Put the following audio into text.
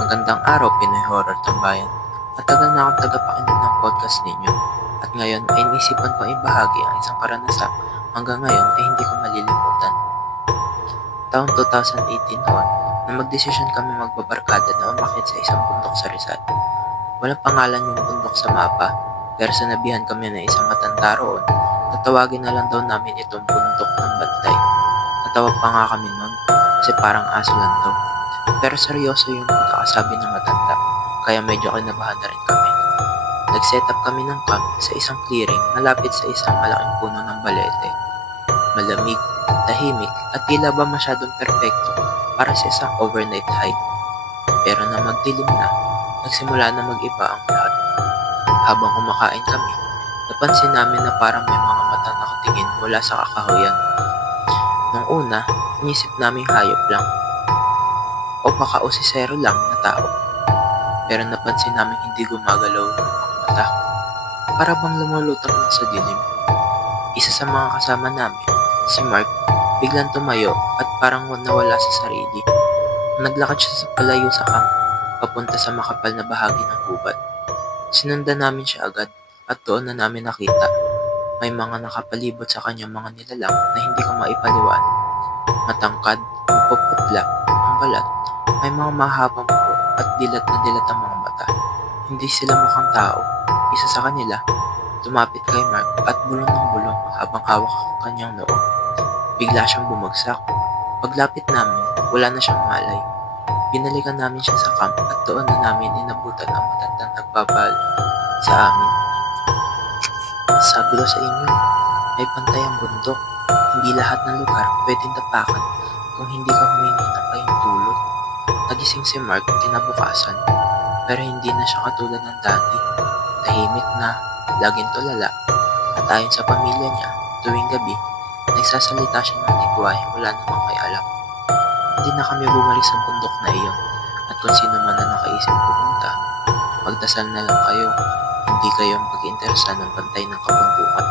Magandang araw, Pinoy Horror Tambayan. Matagal na akong tagapakinig ng podcast ninyo at ngayon ay inisipan ko ibahagi ang isang karanasan hanggang ngayon ay hindi ko malilimutan. Taong 2018 noon na magdesisyon kami magbabarkada na umakyat sa isang bundok sa Rizal. Walang pangalan yung bundok sa mapa pero sinabihan kami ng isang matanda roon na tawagin na lang daw namin itong bundok ng bantay. Natawa pa nga kami noon kasi parang aso lang daw. Pero seryoso yung pagkakasabi ng matanda, kaya medyo kinabahan na rin kami. Nag-set up kami ng camp sa isang clearing malapit sa isang malaking puno ng balete. Malamig, tahimik at tila ba masyadong perpekto para sa isang overnight hike. Pero na magdilim na, nagsimula na mag-iba ang lahat. Habang kumakain kami, napansin namin na parang may mga matang nakatingin mula sa kakahuyan. Nung una, inisip naming hayop lang o baka usisero lang na tao. Pero napansin namin hindi gumagalaw yung mga mata. Para bang lumulutang lang sa dilim. Isa sa mga kasama namin, si Mark, biglang tumayo at parang nawala sa sarili. Naglakad siya sa palayo sa camp, papunta sa makapal na bahagi ng gubat. Sinundan namin siya agad at doon na namin nakita. May mga nakapalibot sa kanyang mga nilalang na hindi ko maipaliwanag. Matangkad, mapuputla, ang balat. May mga mahabang buhok at dilat na dilat ang mga mata. Hindi sila mukhang tao. Isa sa kanila, tumapit kay Mark at bulong ng bulong habang hawak ang kanyang noo. Bigla siyang bumagsak. Paglapit namin, wala na siyang malay. Binalikan namin siya sa camp at doon na namin inabutan ang matandang nagbabal sa amin. Sabi ko sa inyo, may pantay ang bundok. Hindi lahat ng lugar pwedeng tapakan kung hindi ka humingi ng pahintulot. Nagising si Mark kinabukasan, pero hindi na siya katulad ng dati. Tahimik na, laging tulala, at ayon sa pamilya niya, tuwing gabi, nagsasalita siya ng lingwahe wala namang may alam. Hindi na kami bumalik sa bundok na iyon, at kung sino man na nakaisip pumunta, magdasal na lang kayo, hindi kayong pag-interesan ng bantay ng kabundukan.